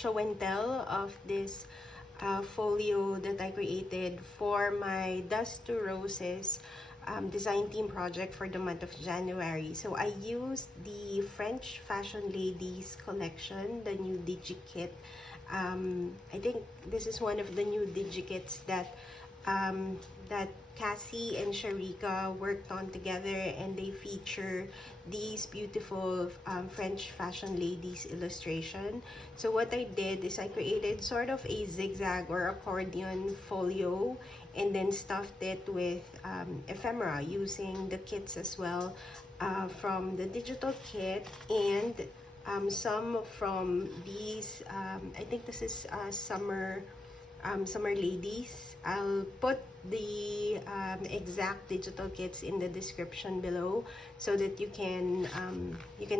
show and tell of this folio that I created for my Dust to Roses design team project for the month of January. So I used the French Fashion Ladies collection, the new DigiKit. I think this is one of the new DigiKits that Cassie and Shariqa worked on together, and they feature these beautiful French Fashion Ladies illustration. So what I did is I created sort of a zigzag or accordion folio, and then stuffed it with ephemera using the kits as well from the digital kit, and some from these I think this is summer ladies. I'll put the exact digital kits in the description below so that you can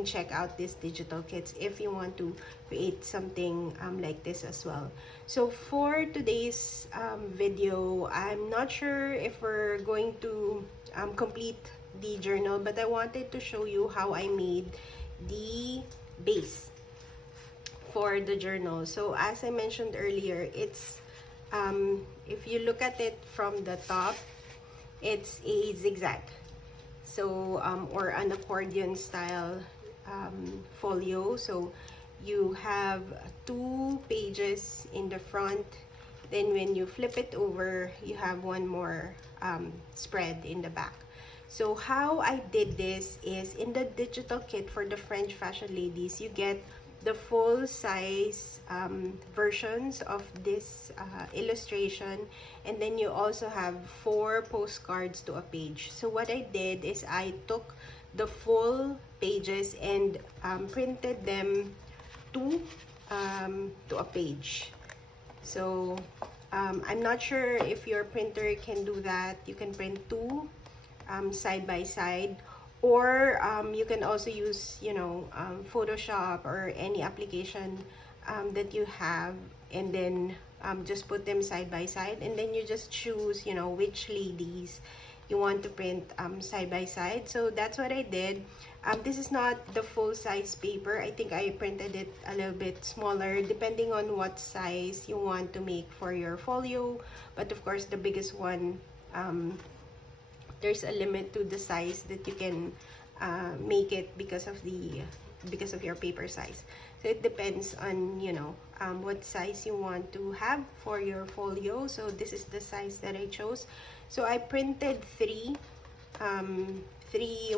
check out these digital kits if you want to create something like this as well. So for today's video, I'm not sure if we're going to complete the journal, but I wanted to show you how I made the base for the journal. So as I mentioned earlier, it's if you look at it from the top, it's a zigzag, so or an accordion style folio. So you have 2 pages in the front, then when you flip it over, you have one more spread in the back. So how I did this is, in the digital kit for the French Fashion Ladies, you get the full size versions of this illustration, and then you also have 4 postcards to a page. So what I did is I took the full pages and printed them to a page. So I'm not sure if your printer can do that. You can print 2 side by side, or you can also use, you know, Photoshop or any application that you have, and then just put them side by side, and then you just choose, you know, which ladies you want to print side by side. So that's what I did. This is not the full size paper. I think I printed it a little bit smaller depending on what size you want to make for your folio, but of course the biggest one, there's a limit to the size that you can make it because of your paper size. So it depends on, you know, what size you want to have for your folio. So this is the size that I chose. So I printed 3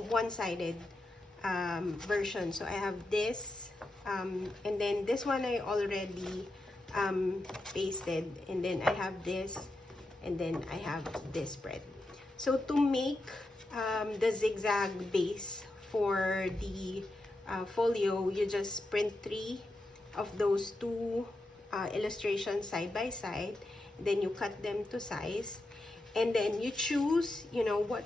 one-sided versions. So I have this, and then this one I already pasted, and then I have this, and then I have this spread. So to make the zigzag base for the folio, you just print 3 of those 2 illustrations side by side. Then you cut them to size, and then you choose, you know, what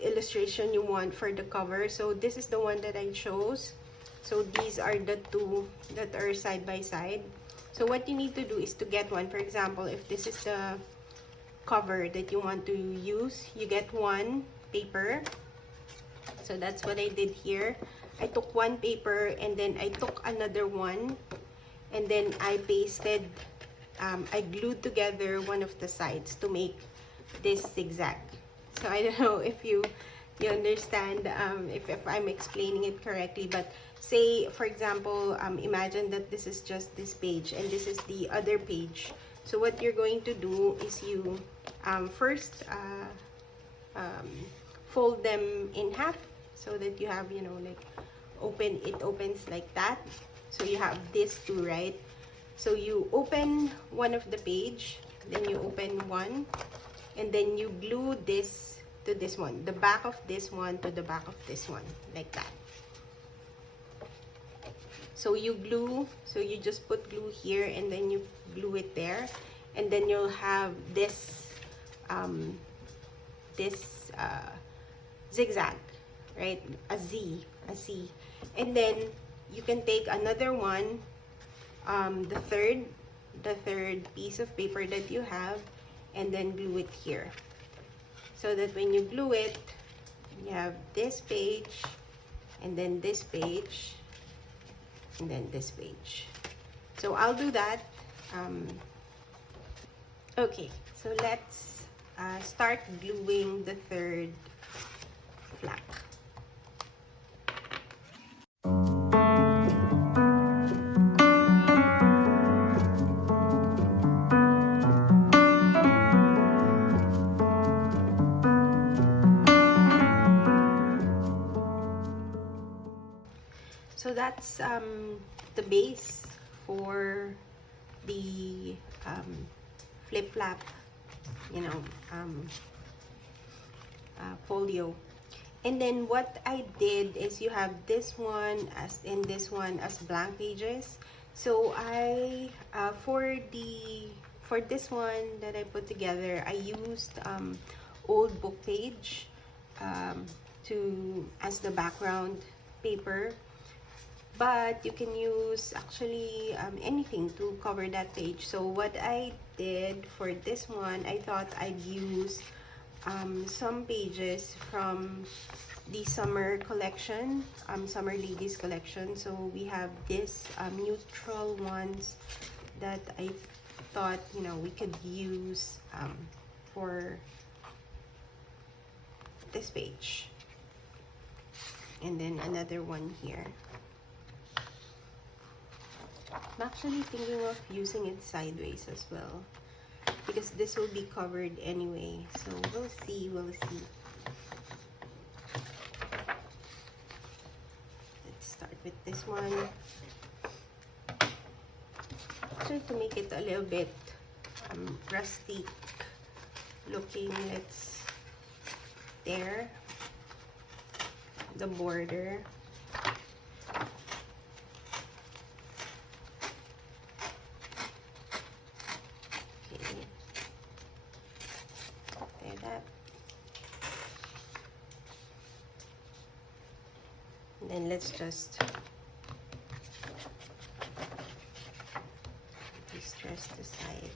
illustration you want for the cover. So this is the one that I chose. So these are the 2 that are side by side. So what you need to do is to get one. For example, if this is the cover that you want to use, you get 1 paper. So that's what I did here. I took 1 paper, and then I took another one, and then I pasted, I glued together one of the sides to make this zigzag. So I don't know if you understand, if I'm explaining it correctly, but say, for example, imagine that this is just this page, and this is the other page. So what you're going to do is you first fold them in half, so that you have, you know, like it opens like that. So you have this 2, right? So you open one of the page, then you open one, and then you glue this to this one, the back of this one to the back of this one, like that. So you glue, so you just put glue here, and then you glue it there, and then you'll have this zigzag, right? A Z, and then you can take another one, the third piece of paper that you have, and then glue it here, so that when you glue it, you have this page, and then this page, and then this page. So I'll do that. Okay, so let's start gluing the third flap. So that's the base for the flip-flap, you know, folio. And then what I did is you have this one as and this one as blank pages. So I for this one that I put together, I used old book page as the background paper. But you can use actually anything to cover that page. So what I did for this one, I thought I'd use some pages from the summer collection, summer ladies collection. So we have this neutral ones that I thought, you know, we could use for this page. And then another one here. I'm actually thinking of using it sideways as well, because this will be covered anyway. So we'll see, Let's start with this one. Try to make it a little bit rustic looking. Let's there the border. And let's just distress the side.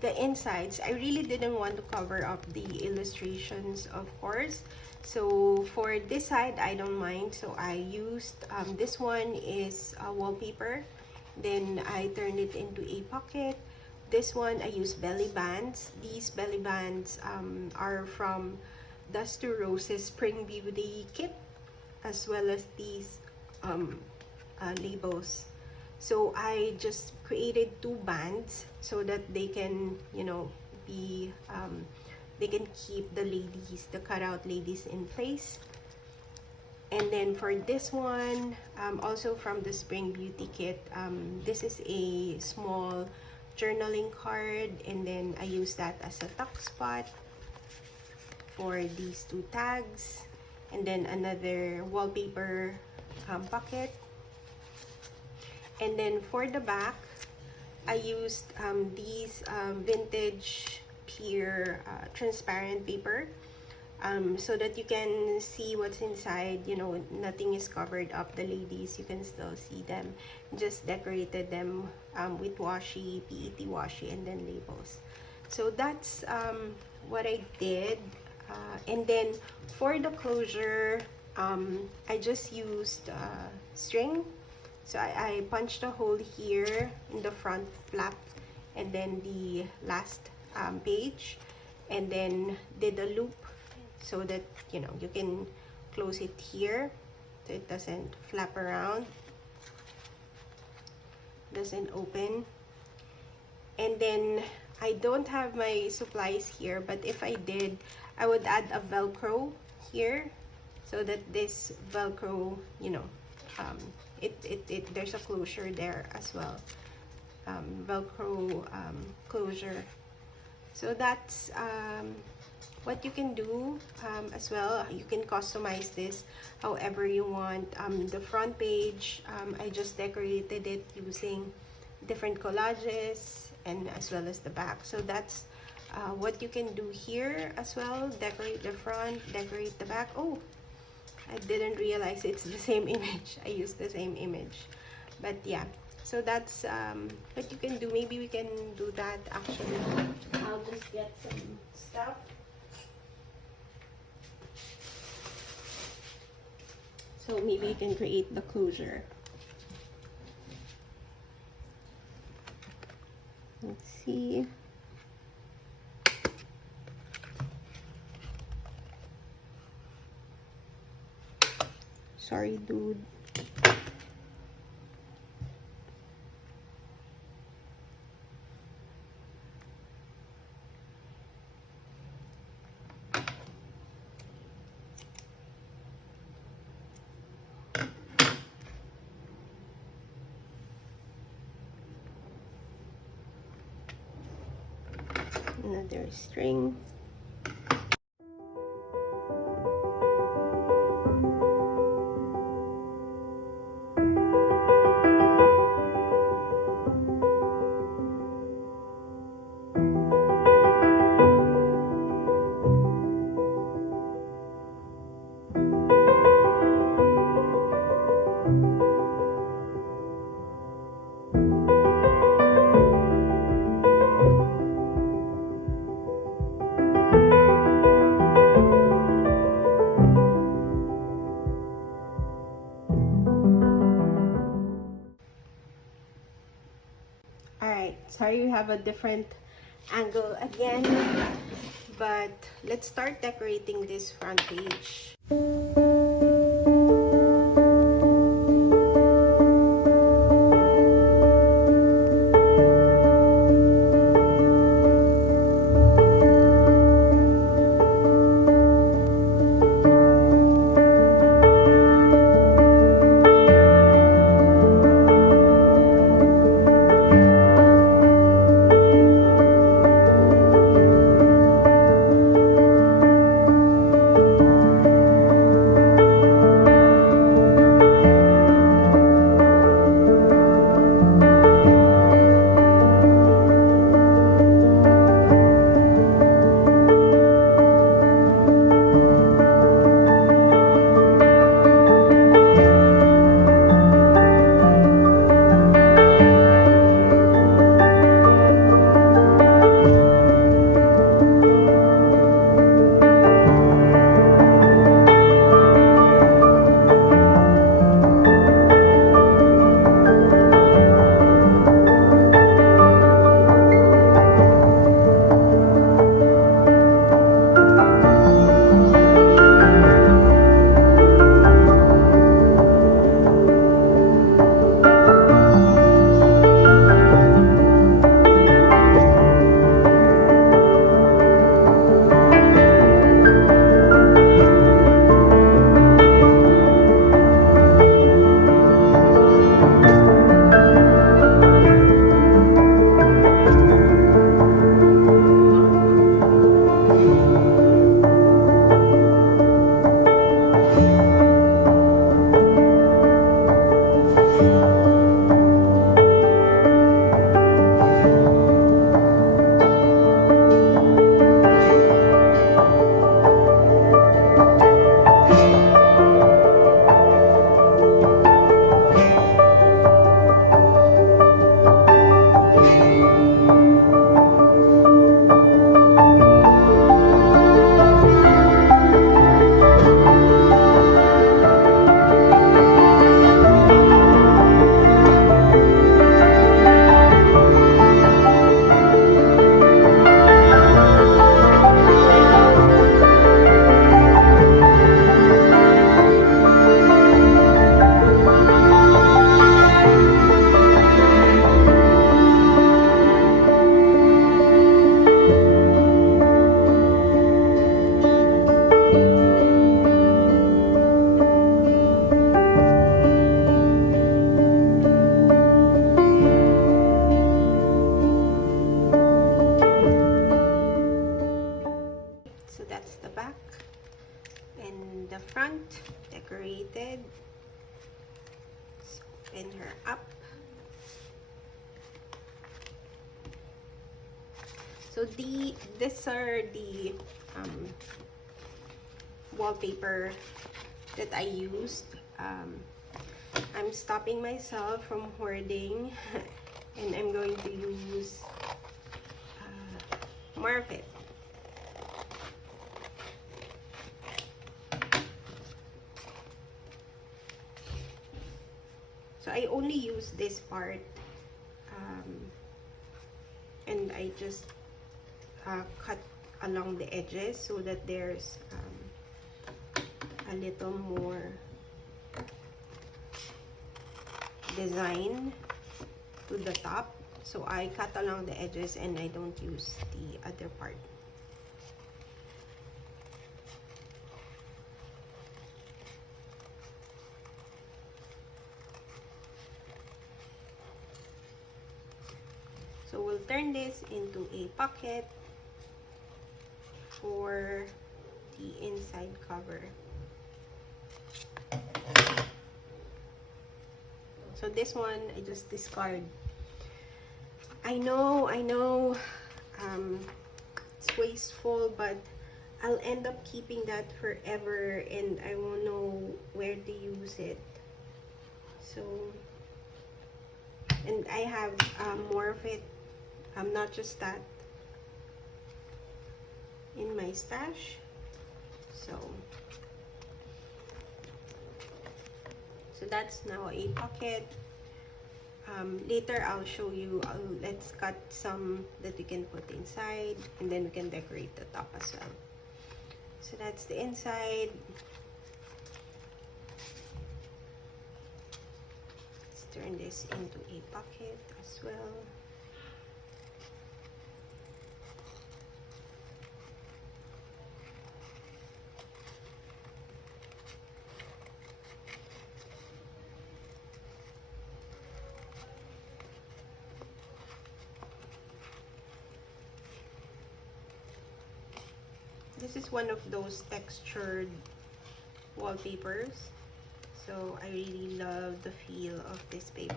the insides, I really didn't want to cover up the illustrations, of course. So for this side, I don't mind. So I used, this one is a wallpaper. Then I turned it into a pocket. This one, I used belly bands. These belly bands are from Dust to Roses Spring Beauty Kit, as well as these labels. So I just created 2 bands so that they can, you know, be, they can keep the ladies, the cutout ladies in place. And then for this one, also from the Spring Beauty Kit, this is a small journaling card, and then I use that as a tuck spot for these 2 tags. And then another wallpaper pocket. And then for the back, I used these vintage peer transparent paper, so that you can see what's inside. You know, nothing is covered up. The ladies, you can still see them. Just decorated them with washi, PET washi, and then labels. So that's what I did. And then for the closure, I just used string. So I punched a hole here in the front flap, and then the last page, and then did a loop so that, you know, you can close it here so it doesn't flap around, doesn't open. And then I don't have my supplies here, but if I did, I would add a Velcro here so that this Velcro, you know, there's a closure there as well, Velcro closure. So that's what you can do as well. You can customize this however you want. The front page, I just decorated it using different collages, and as well as the back. So that's what you can do here as well. Decorate the front, decorate the back. Oh, I didn't realize it's the same image. I used the same image. But yeah, so that's what you can do. Maybe we can do that actually. I'll just get some stuff. So maybe you can create the closure. Let's see. Sorry, dude. Another string. Sorry, we have a different angle again, but let's start decorating this front page. decorated. Let's open her up. So these are the wallpaper that I used. I'm stopping myself from hoarding and I'm going to use more of it. So I only use this part and I just cut along the edges so that there's a little more design to the top. So I cut along the edges and I don't use the other part. So we'll turn this into a pocket for the inside cover. So this one I just discard. I know it's wasteful, but I'll end up keeping that forever and I won't know where to use it. So, and I have more of it, not just that, in my stash. So that's now a pocket. Later I'll show you. Let's cut some that you can put inside and then we can decorate the top as well. So that's the inside. Let's turn this into a pocket as well. This is one of those textured wallpapers, so I really love the feel of this paper.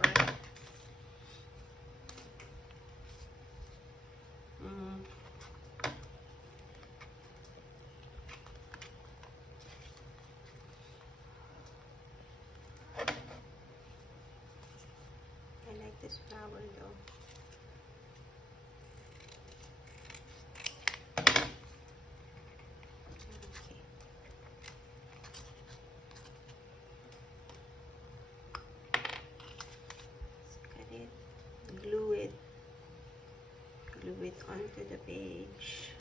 I like this flower though. Glue it onto the page.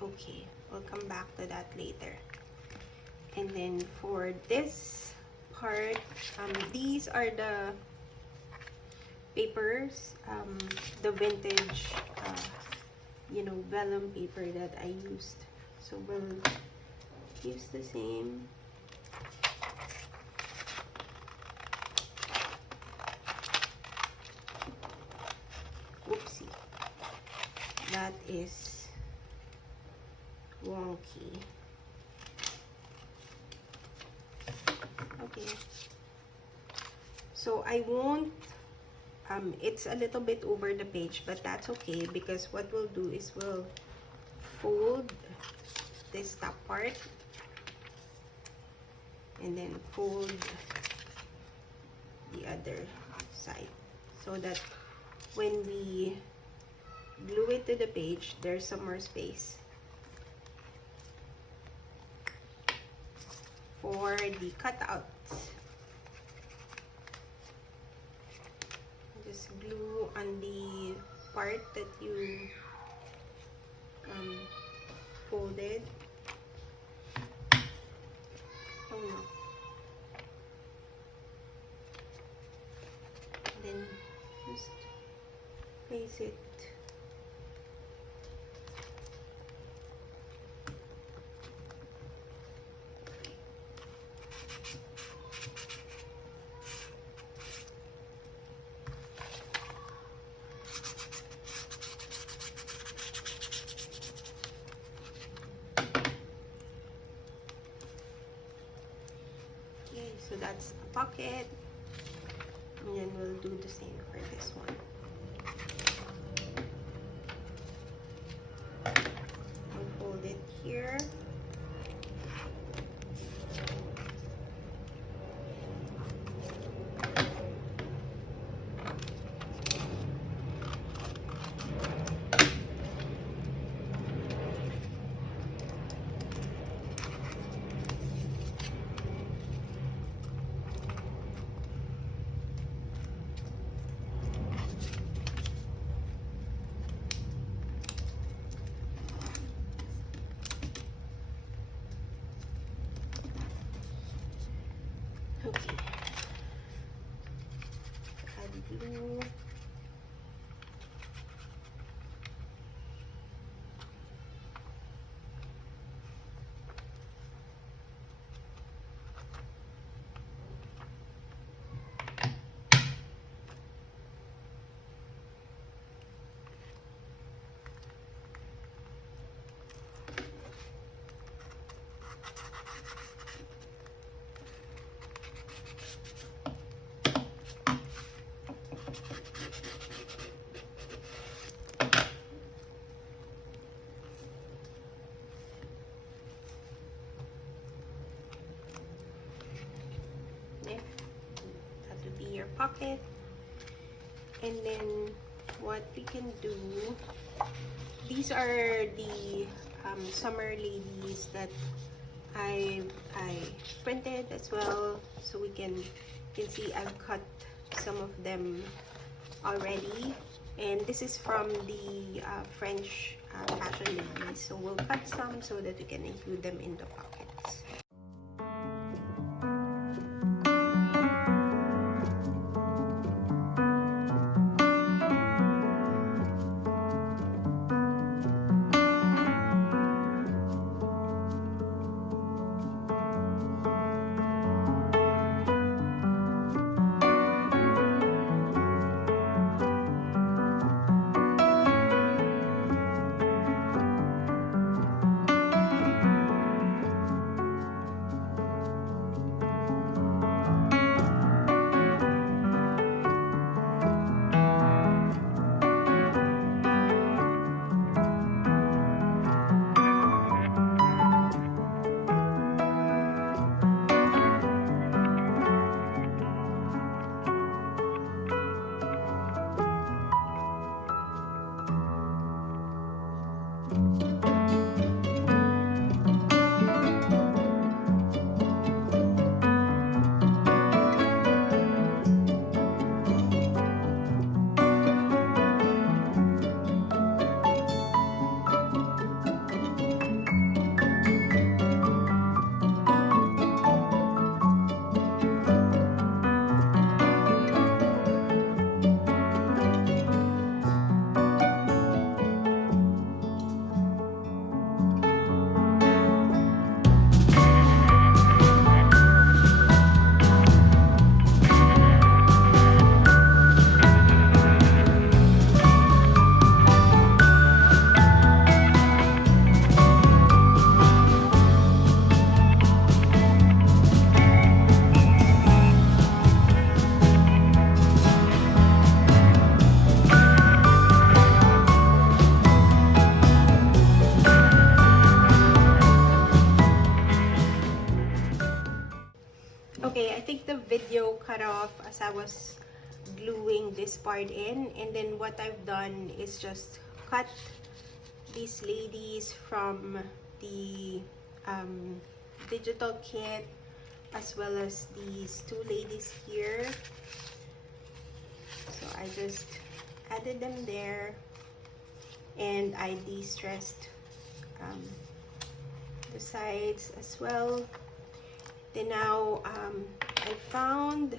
Okay, we'll come back to that later. And then for this part, these are the papers, the vintage you know, vellum paper that I used. So we'll use the same. Oopsie, that is wonky. Okay, so I won't it's a little bit over the page, but that's okay, because what we'll do is we'll fold this top part and then fold the other side, so that when we glue it to the page, there's some more space for the cutouts. Just glue on the part that you folded. Oh no. Then just place it that's a pocket. And then we'll do the same for this one. We'll fold it here. Okay. Add glue. That would be your pocket. And then what we can do, these are the summer ladies that I printed as well, so we can see I've cut some of them already, and this is from the French fashion ladies, so we'll cut some so that we can include them in the pockets. Okay, I think the video cut off as I was gluing this part in, and then what I've done is just cut these ladies from the digital kit, as well as these two ladies here. So I just added them there, and I de-stressed the sides as well. Then now I found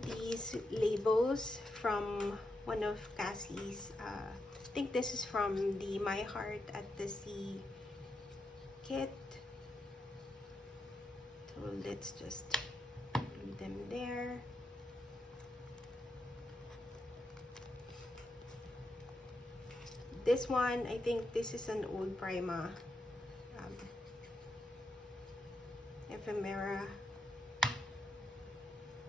these labels from one of Cassie's, I think this is from the My Heart at the Sea kit. So let's just glue them there. This one, I think this is an old Prima ephemera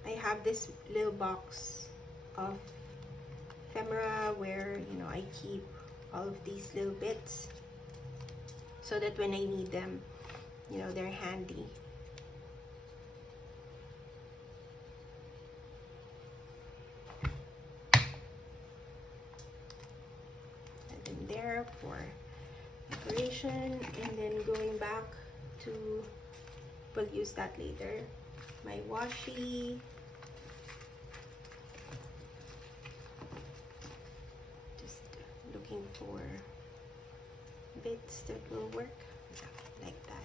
I have this little box of ephemera where, you know, I keep all of these little bits so that when I need them, you know, they're handy. And then there for decoration, and then going back to, we'll use that later, my washi. Just looking for bits that will work, yeah, like that.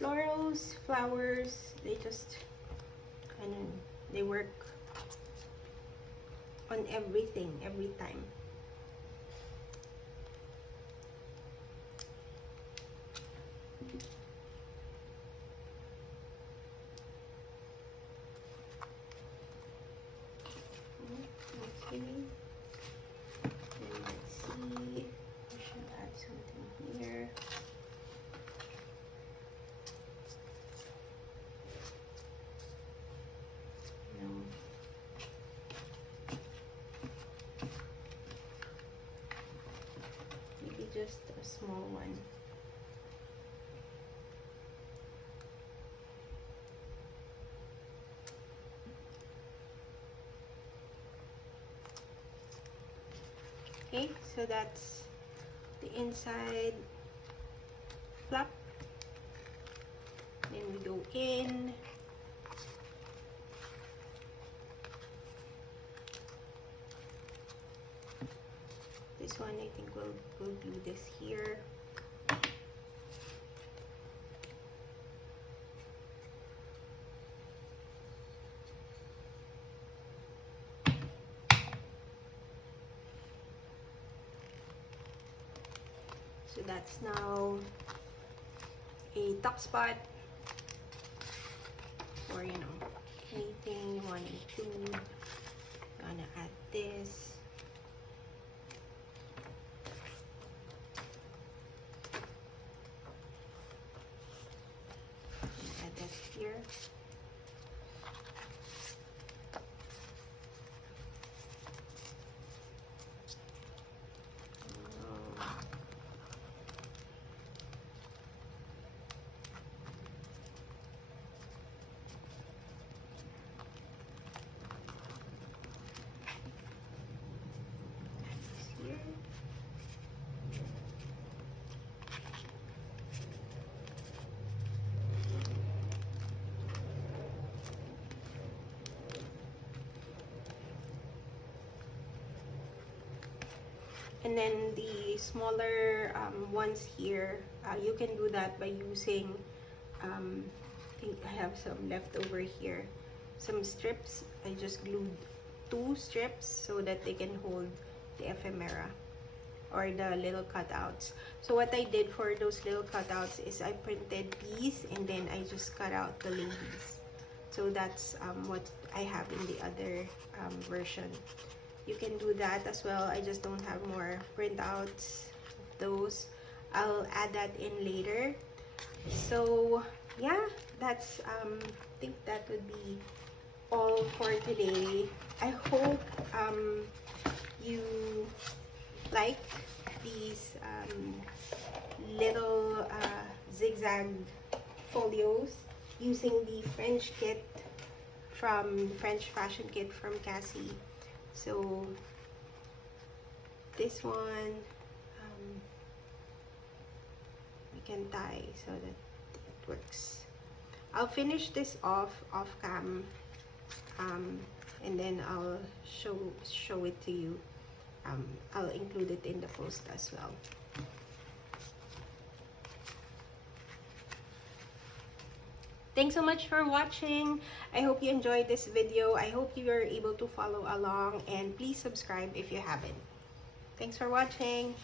Florals, flowers, they just kind of, they work on everything, every time. Okay, and let's see, I should add something here. No. Maybe just a small one. Okay, so that's the inside flap. Then we go in. This one, I think we'll do this here. So that's now a tuck spot, or you know, anything you want to include. Gonna add this. Add that here. And then the smaller ones here, you can do that by using, I think I have some left over here, some strips. I just glued 2 strips so that they can hold the ephemera or the little cutouts. So what I did for those little cutouts is I printed these and then I just cut out the ladies. So that's what I have in the other version. You can do that as well. I just don't have more printouts of those. I'll add that in later. So yeah, that's I think that would be all for today. I hope you like these little zigzag folios using the French kit from French fashion kit from Cassie. So this one we can tie so that it works. I'll finish this off cam, and then I'll show it to you. I'll include it in the post as well. Thanks so much for watching. I hope you enjoyed this video. I hope you are able to follow along, and please subscribe if you haven't. Thanks for watching.